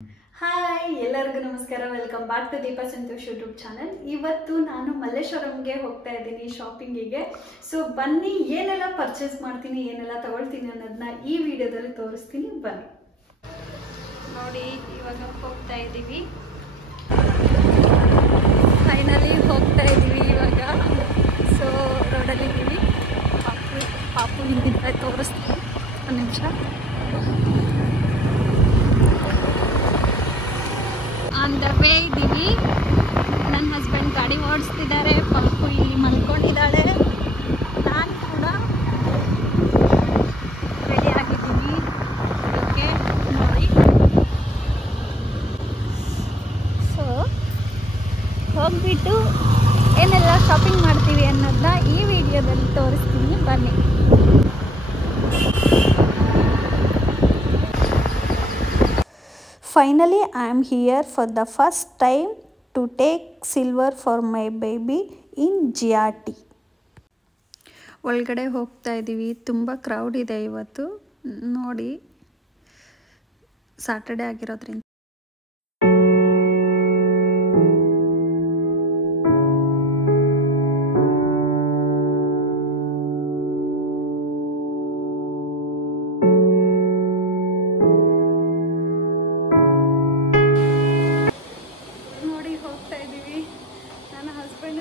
Hi ಎಲ್ಲರಿಗೂ ನಮಸ್ಕಾರ. Welcome back to Deepa Santosh YouTube channel. ಇವತ್ತು ನಾನು ಮಲ್ಲೇಶ್ವರಂಗೆ ಹೋಗ್ತಾ ಇದ್ದೀನಿ ಶಾಪಿಂಗಿಗೆ. ಸೊ ಬನ್ನಿ, ಏನೆಲ್ಲ ಪರ್ಚೇಸ್ ಮಾಡ್ತೀನಿ, ಏನೆಲ್ಲ ತಗೊಳ್ತೀನಿ ಅನ್ನೋದನ್ನ ಈ ವಿಡಿಯೋದಲ್ಲಿ ತೋರಿಸ್ತೀನಿ. ಬನ್ನಿ ನೋಡಿ, ಇವಾಗ ಹೋಗ್ತಾ ಇದ್ದೀವಿ. ಫೈನಲಿ ಹೋಗ್ತಾ ಇದ್ದೀವಿ ಇವಾಗ. ಸೊ ರೋಡಲ್ಲಿ ಇದ್ದೀವಿ. ಪಾಪು ಹಿಂದಿನ ತೋರಿಸ್ತೀನಿ, ಒಂದು ನಿಮಿಷ. ಆನ್ ದ ವೇ ಇದ್ದೀವಿ. ನನ್ನ ಹಸ್ಬೆಂಡ್ ಗಾಡಿ ಓಡಿಸ್ತಿದ್ದಾರೆ, ಪಾಪು ಇಲ್ಲಿ ಮಲ್ಕೊಂಡಿದ್ದಾಳೆ. ನಾನು ಕೂಡ ರೆಡಿ ಆಗಿದ್ದೀನಿ. ಓಕೆ ನೋಡಿ, ಸೊ ಹೋಗ್ಬಿಟ್ಟು ಏನೆಲ್ಲ ಶಾಪಿಂಗ್ ಮಾಡ್ತೀವಿ ಅನ್ನೋದನ್ನ ಈ ವಿಡಿಯೋದಲ್ಲಿ ತೋರಿಸ್ತೀನಿ. ಬನ್ನಿ. Finally, I am here for the first time to take silver for my baby in GRT. ಒಳಗಡೆ ಹೋಗ್ತಾ ಇದ್ದೀವಿ. ತುಂಬ ಕ್ರೌಡ್ ಇದೆ ಇವತ್ತು ನೋಡಿ, ಸ್ಯಾಟರ್ಡೆ ಆಗಿರೋದ್ರಿಂದ.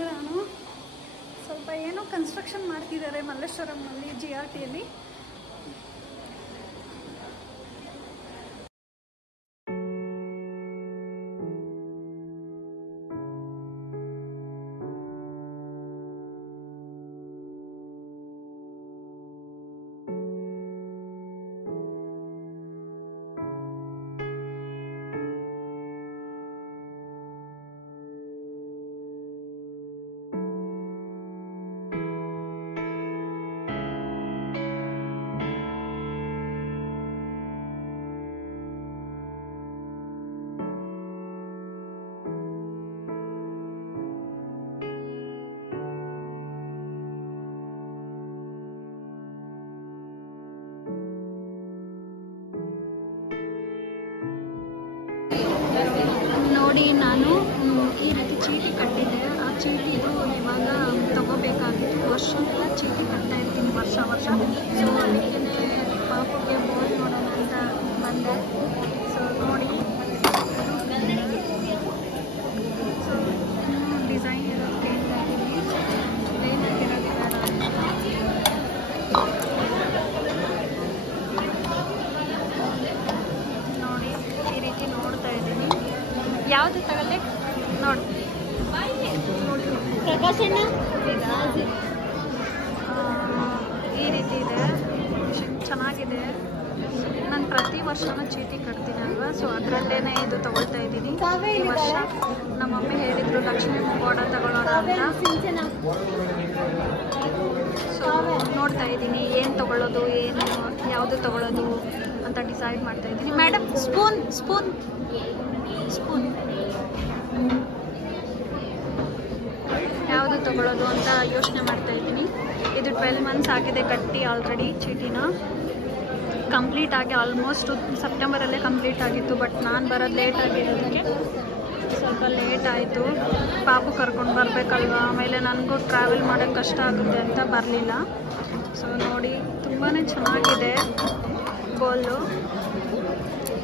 ನಾನು ಸ್ವಲ್ಪ ಏನೋ ಕನ್ಸ್ಟ್ರಕ್ಷನ್ ಮಾಡ್ತಿದ್ದಾರೆ ಮಲ್ಲೇಶ್ವರಂನಲ್ಲಿ, GRTಯಲ್ಲಿ. ನೋಡಿ, ನಾನು ಈ ರೀತಿ ಚೀಟಿ ಕಟ್ಟಿದ್ದೆ. ಆ ಚೀಟಿದು ಇವಾಗ ತಗೋಬೇಕಾಗಿತ್ತು. ವರ್ಷಕ್ಕೆಲ್ಲ ಚೀಟಿ ಕಟ್ತಾ ಇರ್ತೀನಿ, ವರ್ಷ. ಸೊ ಅದಕ್ಕೆ ಪಾಪುಗೆ ಬೋಲ್ ನೋಡೋಣ ಅಂತ ಬಂದೆ. ಸೊ ನೋಡಿ, ಸೊ ಡಿಸೈನ್ ಇರೋದು ಕೇಳ್ತಾ ಇದ್ದೀನಿ, ಪ್ಲೇನ್ ಆಗಿರೋದು ಬೇಡ ಅಂತ. ನೋಡಿ, ಈ ರೀತಿ ನೋಡ್ತಾ ಇದ್ದೀನಿ, ಯಾವುದು ತಗೊಳ್ಳಿ ನೋಡಿ. ಪ್ರಕಾಶಣ್ಣ ಈ ರೀತಿ ಇದೆ, ಚೆನ್ನಾಗಿದೆ. ನಾನು ಪ್ರತಿ ವರ್ಷನೂ ಚೀಟಿ ಕಟ್ತೀನಿ ಅಲ್ವಾ, ಸೊ ಅದರಲ್ಲೇ ಇದು ತಗೊಳ್ತಾ ಇದ್ದೀನಿ. ಈ ವರ್ಷ ನಮ್ಮ ಮಮ್ಮಿ ಹೇಳಿದರು ಲಕ್ಷ್ಮೀ ಬೋಡ ತಗೊಳ್ಳೋಣ ಅಂತ. ಸೊ ನೋಡ್ತಾ ಇದ್ದೀನಿ ಏನು ತಗೊಳ್ಳೋದು, ಏನು ಯಾವುದು ತಗೊಳ್ಳೋದು ಅಂತ ಡಿಸೈಡ್ ಮಾಡ್ತಾ ಇದ್ದೀನಿ. ಮೇಡಮ್, ಸ್ಪೂನ್ ಯಾವುದು ತಗೊಳ್ಳೋದು ಅಂತ ಯೋಚನೆ ಮಾಡ್ತಾ ಇದ್ದೀನಿ. ಇದು 12 months ಆಗಿದೆ ಕಟ್ಟಿ ಆಲ್ರೆಡಿ. ಚೀಟಿನ ಕಂಪ್ಲೀಟ್ ಆಗಿ ಆಲ್ಮೋಸ್ಟ್ ಸೆಪ್ಟೆಂಬರಲ್ಲೇ ಕಂಪ್ಲೀಟ್ ಆಗಿತ್ತು. ಬಟ್ ನಾನು ಬರೋದು ಲೇಟ್ ಆಗಿರೋದಕ್ಕೆ ಸ್ವಲ್ಪ ಲೇಟ್ ಆಯಿತು. ಪಾಪು ಕರ್ಕೊಂಡು ಬರಬೇಕಲ್ವ, ಆಮೇಲೆ ನನಗೂ ಟ್ರಾವೆಲ್ ಮಾಡೋಕ್ಕೆ ಕಷ್ಟ ಆಗುತ್ತೆ ಅಂತ ಬರಲಿಲ್ಲ. ಸೊ ನೋಡಿ, ತುಂಬಾ ಚೆನ್ನಾಗಿದೆ ಬೋಲು.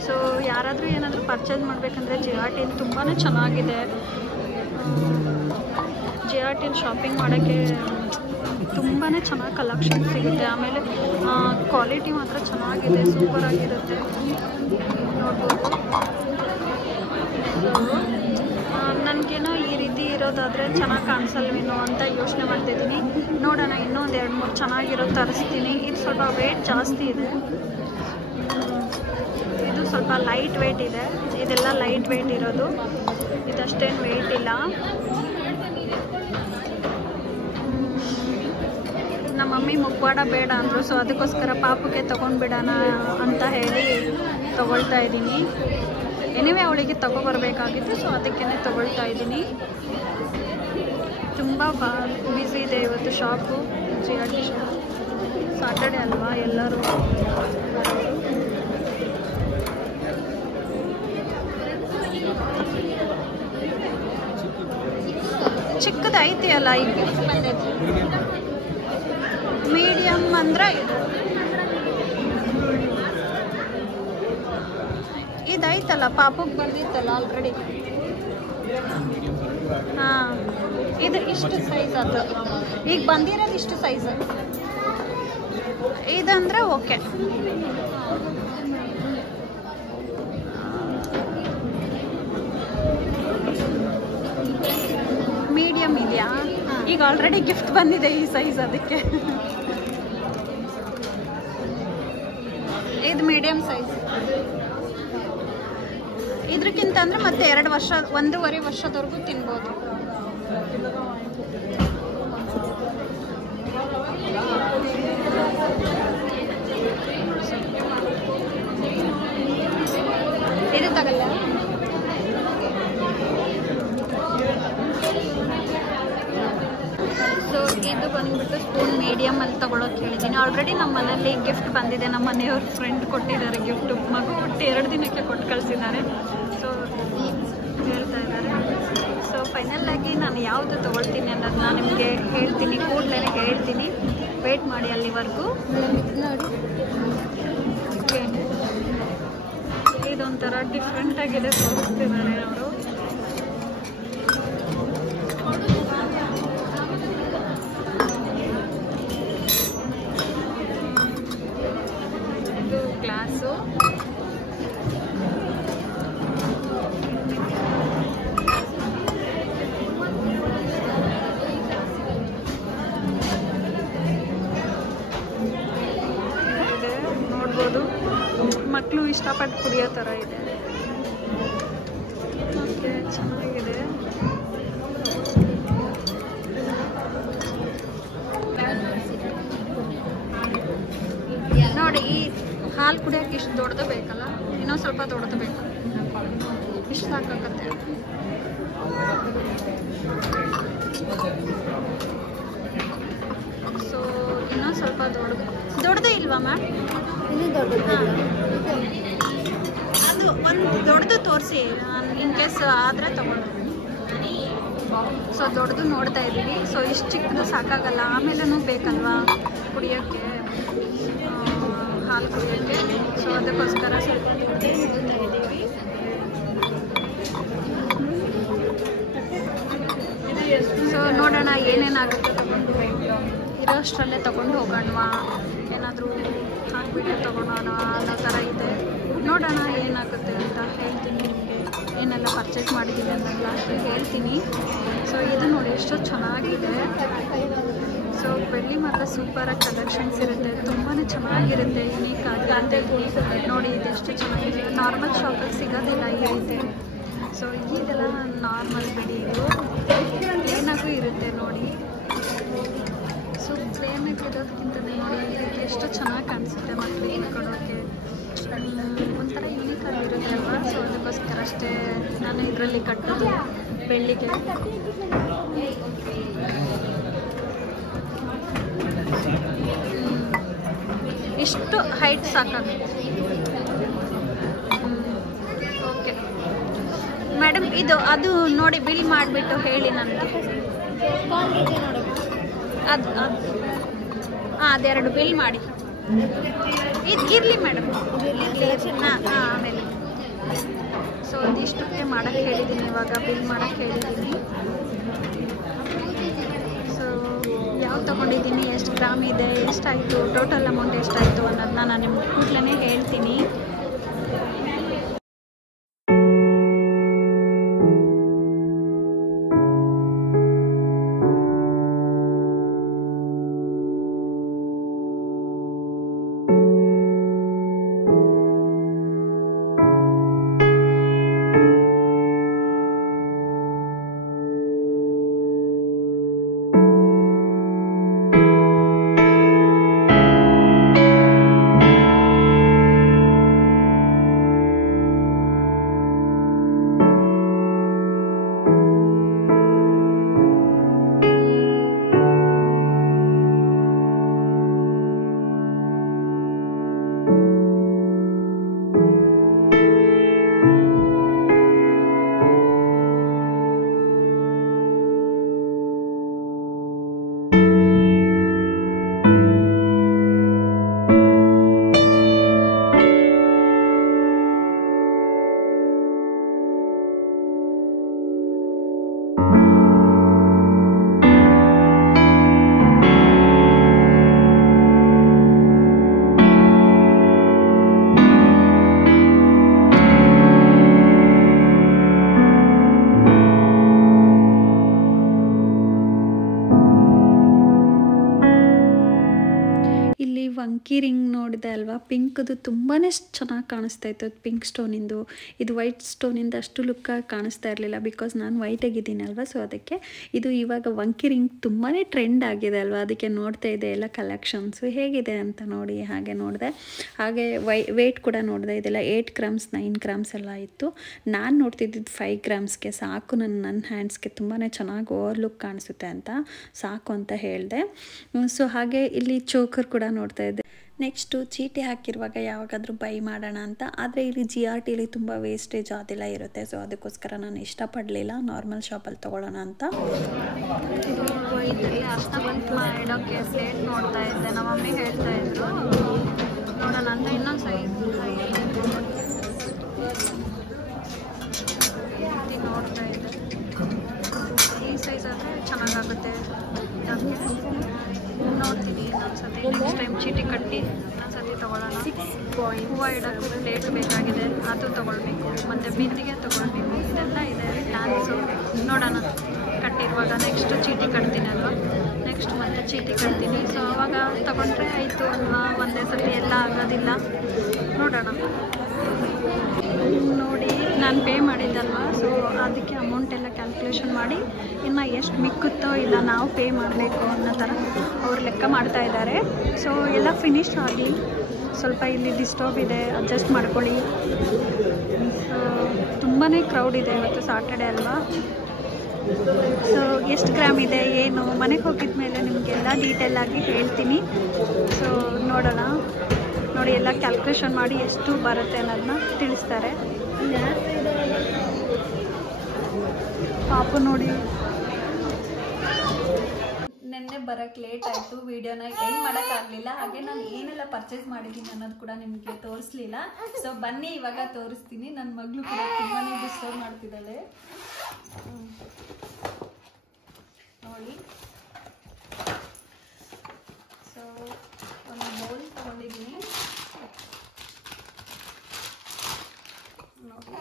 ಸೊ ಯಾರಾದರೂ ಏನಾದರೂ ಪರ್ಚೇಸ್ ಮಾಡಬೇಕಂದ್ರೆ GRTಯಲ್ಲಿ ತುಂಬಾ ಚೆನ್ನಾಗಿದೆ. GRTಯಲ್ಲಿ ಶಾಪಿಂಗ್ ಮಾಡೋಕ್ಕೆ ತುಂಬಾ ಚೆನ್ನಾಗಿ ಕಲೆಕ್ಷನ್ ಸಿಗುತ್ತೆ. ಆಮೇಲೆ ಕ್ವಾಲಿಟಿ ಮಾತ್ರ ಚೆನ್ನಾಗಿದೆ, ಸೂಪರಾಗಿರುತ್ತೆ, ನೋಡ್ಬೋದು. ನನಗೇನೋ ಈ ರೀತಿ ಇರೋದಾದರೆ ಚೆನ್ನಾಗಿ ಕಾಣಿಸಲ್ವೇನೋ ಅಂತ ಯೋಚನೆ ಮಾಡ್ತಾಯಿದ್ದೀನಿ. ನೋಡೋಣ, ಇನ್ನೂ ಒಂದು 2-3 ಚೆನ್ನಾಗಿರೋದು ತರಿಸ್ತೀನಿ. ಇದು ಸ್ವಲ್ಪ ವೇಟ್ ಜಾಸ್ತಿ ಇದೆ, ಇದು ಸ್ವಲ್ಪ ಲೈಟ್ ವೇಟ್ ಇದೆ. ಇದೆಲ್ಲ ಲೈಟ್ ವೇಟ್ ಇರೋದು, ಇದಷ್ಟೇನು ವೇಟ್ ಇಲ್ಲ. ನಮ್ಮ ಮಮ್ಮಿ ಮುಖವಾಡ ಬೇಡ ಅಂದರು, ಸೊ ಅದಕ್ಕೋಸ್ಕರ ಪಾಪುಗೆ ತೊಗೊಂಡ್ಬಿಡೋಣ ಅಂತ ಹೇಳಿ ತೊಗೊಳ್ತಾ ಇದ್ದೀನಿ. ಎನಿವೆ ಅವಳಿಗೆ ತೊಗೊಬರ್ಬೇಕಾಗಿತ್ತು, ಸೊ ಅದಕ್ಕೇ ತೊಗೊಳ್ತಾ ಇದ್ದೀನಿ. ತುಂಬ ಬ್ಯುಸಿ ಇದೆ ಇವತ್ತು ಶಾಪು, GRT ಶಾಪ್. ಸಾಟರ್ಡೆ ಅಲ್ವಾ, ಎಲ್ಲರೂ ಚಿಕ್ಕದು ಐತಿ ಅಲ್ಲ ಈಗ ಗಿಫ್ಟ್ ಬಂದೈತಿ. ಮೀಡಿಯಮ್ ಅಂದ್ರೆ ಇದೈತಲ್ಲ, ಪಾಪುಗೆ ಬಂದಿತ್ತಲ್ಲ ಆಲ್ರೆಡಿ. ಹಾಂ, ಇದು ಇಷ್ಟು ಸೈಜ್ ಅದು ಈಗ ಬಂದಿರೋದು, ಇಷ್ಟು ಸೈಜ್. ಇದಂದ್ರೆ ಓಕೆ. ಮೀಡಿಯಮ್ ಇದೆಯಾ? ಈಗ ಆಲ್ರೆಡಿ ಗಿಫ್ಟ್ ಬಂದಿದೆ ಈ ಸೈಜ್, ಅದಕ್ಕೆ ಇದು ಮೀಡಿಯಮ್ ಸೈಜ್. ಇದಕ್ಕಿಂತ ಅಂದ್ರೆ ಮತ್ತೆ 2 ವರ್ಷ 1.5 ವರ್ಷದವರೆಗೂ ತಿನ್ಬೋದು. ಇದು ತಗಲ್ಲ. ಸೊ ಇದು ಬಂದ್ಬಿಟ್ಟು ಸ್ಪೂನ್ ಮೀಡಿಯಮ್ ಅಲ್ಲಿ ತಗೊಳಕ್ಕೆ ಹೇಳಿದ್ದೀನಿ. ಆಲ್ರೆಡಿ ನಮ್ಮ ಮನೇಲಿ ಗಿಫ್ಟ್ ಬಂದಿದೆ, ನಮ್ಮ ಮನೆಯವ್ರ ಫ್ರೆಂಡ್ ಕೊಟ್ಟಿದ್ದಾರೆ ಗಿಫ್ಟ್. ಮಗು ಹುಟ್ಟಿ 2 ದಿನಕ್ಕೆ ಕೊಟ್ಟು ಕಳಿಸಿದ್ದಾರೆ. ಸೊ ಹೇಳ್ತಾ ಇದ್ದಾರೆ. ಸೊ ಫೈನಲ್ ಆಗಿ ನಾನು ಯಾವುದು ತೊಗೊಳ್ತೀನಿ ಅನ್ನೋದನ್ನ ನಿಮಗೆ ಹೇಳ್ತೀನಿ, ಕೂಡಲೇ ಹೇಳ್ತೀನಿ. ವೇಟ್ ಮಾಡಿ ಅಲ್ಲಿವರೆಗೂ. ಓಕೆ, ಇದೊಂಥರ ಡಿಫ್ರೆಂಟ್ ಆಗಿದೆ, ತೋರಿಸ್ತಿದ್ದಾರೆ ಅವರು. ಇದು ಗ್ಲಾಸು. ನೋಡ್ಬೋದು, ಮಕ್ಕಳು ಇಷ್ಟಪಟ್ಟು ಕುಡಿಯೋ ಥರ ಇದೆ. ಓಕೆ, ಚೆನ್ನಾಗಿದೆ. ನೋಡಿ, ಈ ಹಾಲು ಕುಡಿಯೋಕೆ ಇಷ್ಟು ದೊಡ್ಡದು ಬೇಕಲ್ಲ, ಇನ್ನೊಂದು ಸ್ವಲ್ಪ ದೊಡ್ಡದು ಬೇಕು. ಇಷ್ಟು ಸಾಕಾಗತ್ತೆ. ಸೊ ಇನ್ನೊಂದು ಸ್ವಲ್ಪ ದೊಡ್ಡದು ಇಲ್ವಾ ಮ್ಯಾಮ್? ಅದು ಒಂದು ದೊಡ್ಡದು ತೋರಿಸಿ, ಇನ್ ಕೇಸ್ ಆದರೆ ತಗೊಳ್ಳಿ. ಸೊ ದೊಡ್ಡದು ನೋಡ್ತಾ ಇದ್ದೀವಿ. ಸೊ ಇಷ್ಟು ಚಿಕ್ಕದು ಸಾಕಾಗಲ್ಲ, ಆಮೇಲೂ ಬೇಕಲ್ವಾ ಕುಡಿಯೋಕ್ಕೆ, ಹಾಲು ಕುಡಿಯೋಕ್ಕೆ. ಸೊ ಅದಕ್ಕೋಸ್ಕರ ಸ್ವಲ್ಪ ನೋಡ್ತಾ ಇದ್ದೀವಿ. ಸೊ ನೋಡೋಣ ಏನೇನಾಗುತ್ತೆ. ಇರೋಷ್ಟರಲ್ಲೇ ತೊಗೊಂಡು ಹೋಗೋಣವಾ, ಏನಾದರೂ ಹಾಕ್ಬಿಟ್ಟು ತೊಗೊಳೋಣ ಅನ್ನೋ ಥರ ಇದೆ. ನೋಡೋಣ ಏನಾಗುತ್ತೆ ಅಂತ ಹೇಳ್ತೀನಿ ನಿಮಗೆ. ಏನೆಲ್ಲ ಪರ್ಚೇಸ್ ಮಾಡಿದ್ದೀನಿ ಅನ್ನೋದು ಲಾಸ್ಟಿಗೆ ಹೇಳ್ತೀನಿ. ಸೊ ಇದು ನೋಡಿ ಎಷ್ಟು ಚೆನ್ನಾಗಿದೆ. ಸೊ ಬೆಳ್ಳಿ ಮಾತ್ರ ಸೂಪರಾಗಿ ಕಲೆಕ್ಷನ್ಸ್ ಇರುತ್ತೆ, ತುಂಬಾ ಚೆನ್ನಾಗಿರುತ್ತೆ, ಯುನೀಕ್ ಆಗಿ ನೋಡಿ. ಇದೆಷ್ಟು ಚೆನ್ನಾಗಿದೆ, ನಾರ್ಮಲ್ ಶಾಪಲ್ಲಿ ಸಿಗೋದಿಲ್ಲ ಈ ರೀತಿ. ಸೊ ಇದೆಲ್ಲ ನಾರ್ಮಲ್ ಬಿಡಿ, ಇದು ಪ್ಲೇನಾಗೂ ಇರುತ್ತೆ ನೋಡಿ. ಸೊ ಪ್ಲೇನಾಗಿ ಇರೋದಕ್ಕಿಂತಲೇ ನೋಡಿ ಇದಕ್ಕೆ ಎಷ್ಟು ಚೆನ್ನಾಗಿ ಕಾಣಿಸುತ್ತೆ ಮಕ್ಕಳಿಗೆ ಕೊಡೋಕ್ಕೆ. ಒಂಥರ ಯುನೀಕ್ ಆಗಿರುತ್ತೆ ಅಲ್ವಾ. ಸೊ ಅದಕ್ಕೋಸ್ಕರ ಅಷ್ಟೇ ನಾನು ಇದರಲ್ಲಿ ಕಟ್ಟೋದು ಬೆಳ್ಳಿಗೆ. ಇಷ್ಟು ಹೈಟ್ ಸಾಕಾಗುತ್ತೆ. ಓಕೆ ಮೇಡಮ್, ಅದು ನೋಡಿ ಬಿಲ್ ಮಾಡಿಬಿಟ್ಟು ಹೇಳಿ ನನಗೆ. ಹಾಂ, ಅದೆರಡು ಬಿಲ್ ಮಾಡಿ. ಇದು ಇರಲಿ ಮೇಡಮ್, ಹಾಂ ಆಮೇಲೆ. ಸೊ ಅದಿಷ್ಟಕ್ಕೆ ಮಾಡೋಕ್ಕೆ ಹೇಳಿದ್ದೀನಿ, ಇವಾಗ ಬಿಲ್ ಮಾಡೋಕ್ಕೆ ಹೇಳಿದ್ದೀನಿ. ಸೊ ಯಾವ್ದು ತೊಗೊಂಡಿದ್ದೀನಿ, ಎಷ್ಟು ಗ್ರಾಮ್ ಇದೆ, ಎಷ್ಟಾಯಿತು, ಟೋಟಲ್ ಅಮೌಂಟ್ ಎಷ್ಟಾಯಿತು ಅನ್ನೋದನ್ನ ನಾನು ನಿಮ್ಗೆ ಕೂಡಲೇ ಹೇಳ್ತೀನಿ. ವಂಕಿ ರಿಂಗ್ ನೋಡಿದೆ ಅಲ್ವಾ, ಪಿಂಕ್ದು ತುಂಬಾ ಚೆನ್ನಾಗಿ ಕಾಣಿಸ್ತಾ ಇತ್ತು. ಪಿಂಕ್ ಸ್ಟೋನಿಂದು. ಇದು ವೈಟ್ ಸ್ಟೋನಿಂದ ಅಷ್ಟು ಲುಕ್ಕಾಗಿ ಕಾಣಿಸ್ತಾ ಇರಲಿಲ್ಲ, ಬಿಕಾಸ್ ನಾನು ವೈಟ್ ಆಗಿದ್ದೀನಿ ಅಲ್ವಾ. ಸೊ ಅದಕ್ಕೆ ಇದು ಇವಾಗ ವಂಕಿ ರಿಂಗ್ ತುಂಬಾ ಟ್ರೆಂಡ್ ಆಗಿದೆ ಅಲ್ವಾ, ಅದಕ್ಕೆ ನೋಡ್ತಾ ಇದೆ ಎಲ್ಲ ಕಲೆಕ್ಷನ್ಸು ಹೇಗಿದೆ ಅಂತ ನೋಡಿ ಹಾಗೆ ನೋಡಿದೆ. ಹಾಗೆ ವೆಯ್ಟ್ ಕೂಡ ನೋಡಿದೆ, ಇದೆಲ್ಲ 8 ಗ್ರಾಮ್ಸ್ 9 ಗ್ರಾಮ್ಸ್ ಎಲ್ಲ ಇತ್ತು. ನಾನು ನೋಡ್ತಿದ್ದಿದ್ದು 5 ಗ್ರಾಮ್ಸ್ಗೆ ಸಾಕು, ನನ್ನ ಹ್ಯಾಂಡ್ಸ್ಗೆ ತುಂಬಾ ಚೆನ್ನಾಗಿ ಓವರ್ ಲುಕ್ ಕಾಣಿಸುತ್ತೆ ಅಂತ ಸಾಕು ಅಂತ ಹೇಳಿದೆ. ಸೊ ಹಾಗೆ ಇಲ್ಲಿ ಚೋಕರ್ ಕೂಡ ನೋಡ್ತಾ ಇದ್ದೆ. ನೆಕ್ಸ್ಟು ಚೀಟಿ ಹಾಕಿರುವಾಗ ಯಾವಾಗಾದರೂ ಬೈ ಮಾಡೋಣ ಅಂತ, ಆದರೆ ಇಲ್ಲಿ GRTಲಿ ತುಂಬ ವೇಸ್ಟೇಜ್ ಅದೆಲ್ಲ ಇರುತ್ತೆ. ಸೊ ಅದಕ್ಕೋಸ್ಕರ ನಾನು ಇಷ್ಟಪಡಲಿಲ್ಲ, ನಾರ್ಮಲ್ ಶಾಪಲ್ಲಿ ತೊಗೊಳ್ಳೋಣ ಅಂತ. ಇದರಲ್ಲಿ ಇಡೋಕ್ಕೆ ಪ್ಲೇಟ್ ನೋಡ್ತಾ ಇದ್ದೆ, ನಮ್ಮ ಮಮ್ಮಿ ಹೇಳ್ತಾ ಇದ್ರು ನೋಡೋಣ ಅಂತ. ಇನ್ನೊಂದು ಸೈಜ್ ನೋಡ್ತಾ ಇದ್ದೆ, ಈ ಸೈಜ್ ಆದರೆ ಚೆನ್ನಾಗಾಗುತ್ತೆ ನೋಡ್ತೀನಿ. ಇನ್ನೊಂದ್ಸತಿ ನೆಕ್ಸ್ಟ್ ಟೈಮ್ ಚೀಟಿ ಕಟ್ಟಿ ಇನ್ನೊಂದ್ಸತಿ ತೊಗೊಳ್ಳೋಣ. ಹೂವು ಇಡೋಕ್ಕೂ ಪ್ಲೇಟ್ ಬೇಕಾಗಿದೆ, ಅದು ತೊಗೊಳ್ಬೇಕು, ಮತ್ತು ಬಿಂದಿಗೆ ತೊಗೊಳ್ಬೇಕು, ಇದೆಲ್ಲ ಇದೆ ಪ್ಲ್ಯಾನ್ಸು. ನೋಡೋಣ ಕಟ್ಟಿರುವಾಗ ನೆಕ್ಸ್ಟು ಚೀಟಿ ಕಟ್ತೀನಿ ಅಲ್ವಾ, ನೆಕ್ಸ್ಟ್ ಮತ್ತೆ ಚೀಟಿ ಕಟ್ತೀನಿ. ಸೊ ಆವಾಗ ತೊಗೊಂಡ್ರೆ ಆಯಿತು ಅಲ್ವಾ, ಒಂದೇ ಸತಿ ಎಲ್ಲ ಆಗೋದಿಲ್ಲ. ನೋಡೋಣ. ನೋಡಿ ನಾನು ಪೇ ಮಾಡಿದ್ದಲ್ವ, ಸೊ ಅದಕ್ಕೆ ಅಮೌಂಟೆಲ್ಲ ಕ್ಯಾಲ್ಕುಲೇಷನ್ ಮಾಡಿ ಇನ್ನು ಎಷ್ಟು ಮಿಕ್ಕುತ್ತೋ ಇಲ್ಲ ನಾವು ಪೇ ಮಾಡಬೇಕು ಅನ್ನೋ ಥರ ಅವ್ರು ಲೆಕ್ಕ ಮಾಡ್ತಾ ಇದ್ದಾರೆ. ಸೊ ಎಲ್ಲ ಫಿನಿಶ್ ಆಗಿ ಸ್ವಲ್ಪ ಇಲ್ಲಿ ಡಿಸ್ಟರ್ಬ್ ಇದೆ, ಅಡ್ಜಸ್ಟ್ ಮಾಡ್ಕೊಳ್ಳಿ. ಸೊ ತುಂಬಾ ಕ್ರೌಡ್ ಇದೆ ಇವತ್ತು ಸಾಟರ್ಡೆ ಅಲ್ವಾ. ಸೊ ಎಷ್ಟು ಗ್ರಾಮ್ ಇದೆ ಏನು ಮನೆಗೆ ಹೋಗಿದ ಮೇಲೆ ನಿಮಗೆಲ್ಲ ಡೀಟೇಲಾಗಿ ಹೇಳ್ತೀನಿ. ಸೊ ನೋಡೋಣ. ನೋಡಿ ಎಲ್ಲ ಕ್ಯಾಲ್ಕುಲೇಷನ್ ಮಾಡಿ ಎಷ್ಟು ಬರುತ್ತೆ ಅನ್ನೋದನ್ನ ತಿಳಿಸ್ತಾರೆ. ಪಾಪು ನೋಡಿ ನೆನ್ನೆ ಬರೋಕ್ಕೆ ಲೇಟ್ ಆಯಿತು, ವೀಡಿಯೋನ ಎಂಡ್ ಮಾಡೋಕ್ಕಾಗಲಿಲ್ಲ. ಹಾಗೆ ನಾನು ಏನೆಲ್ಲ ಪರ್ಚೇಸ್ ಮಾಡಿದ್ದೀನಿ ಅನ್ನೋದು ಕೂಡ ನಿಮಗೆ ತೋರಿಸ್ಲಿಲ್ಲ. ಸೊ ಬನ್ನಿ ಇವಾಗ ತೋರಿಸ್ತೀನಿ. ನನ್ನ ಮಗಳು ಕೂಡ ತುಂಬಾ ಡಿಸ್ಟರ್ಬ್ ಮಾಡ್ತಿದ್ದಾಳೆ ನೋಡಿ. ಸೊ ಒಂದು ಬೌಲ್ ತಗೊಂಡಿದ್ದೀನಿ ನೋಡಿ,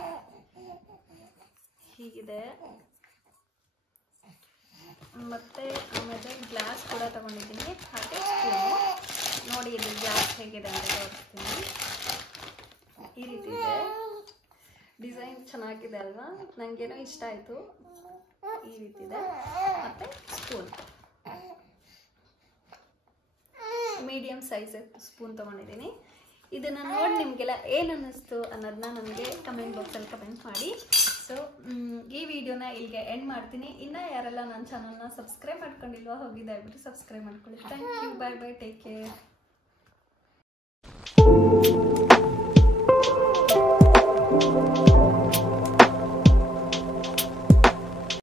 ಹೀಗಿದೆ. ಮತ್ತು ಆಮೇಲೆ ಗ್ಲಾಸ್ ಕೂಡ ತಗೊಂಡಿದ್ದೀನಿ, ಹಾಗೆ ಸ್ಪೂನು. ನೋಡಿ ಇದು ಗ್ಲಾಸ್ ಹೇಗಿದೆ ಅಂತ ತೋರಿಸ್ತೀನಿ. ಈ ರೀತಿ ಇದೆ, ಡಿಸೈನ್ ಚೆನ್ನಾಗಿದೆ ಅಲ್ವಾ, ನನಗೇನೋ ಇಷ್ಟ ಆಯಿತು. ಈ ರೀತಿ ಇದೆ. ಮತ್ತು ಸ್ಪೂನ್ ಮೀಡಿಯಮ್ ಸೈಜ್ ಸ್ಪೂನ್ ತೊಗೊಂಡಿದ್ದೀನಿ. ಇದನ್ನು ನೋಡಿ ನಿಮಗೆಲ್ಲ ಏನು ಅನ್ನಿಸ್ತು ಅನ್ನೋದನ್ನ ನನಗೆ ಕಮೆಂಟ್ ಬಾಕ್ಸಲ್ಲಿ ಕಮೆಂಟ್ ಮಾಡಿ. ಸೊ ಈ ವಿಡಿಯೋನ ಇಲ್ಲಿಗೆ ಎಂಡ್ ಮಾಡ್ತೀನಿ. ಇನ್ನೂ ಯಾರೆಲ್ಲ ನನ್ನ ಚಾನಲ್ನ ಸಬ್ಸ್ಕ್ರೈಬ್ ಮಾಡ್ಕೊಂಡಿಲ್ವೋ ಹೋಗಿ ದಯವಿಟ್ಟು ಸಬ್ಸ್ಕ್ರೈಬ್ ಮಾಡ್ಕೊಳ್ಳಿ. Thank you, bye bye, take care.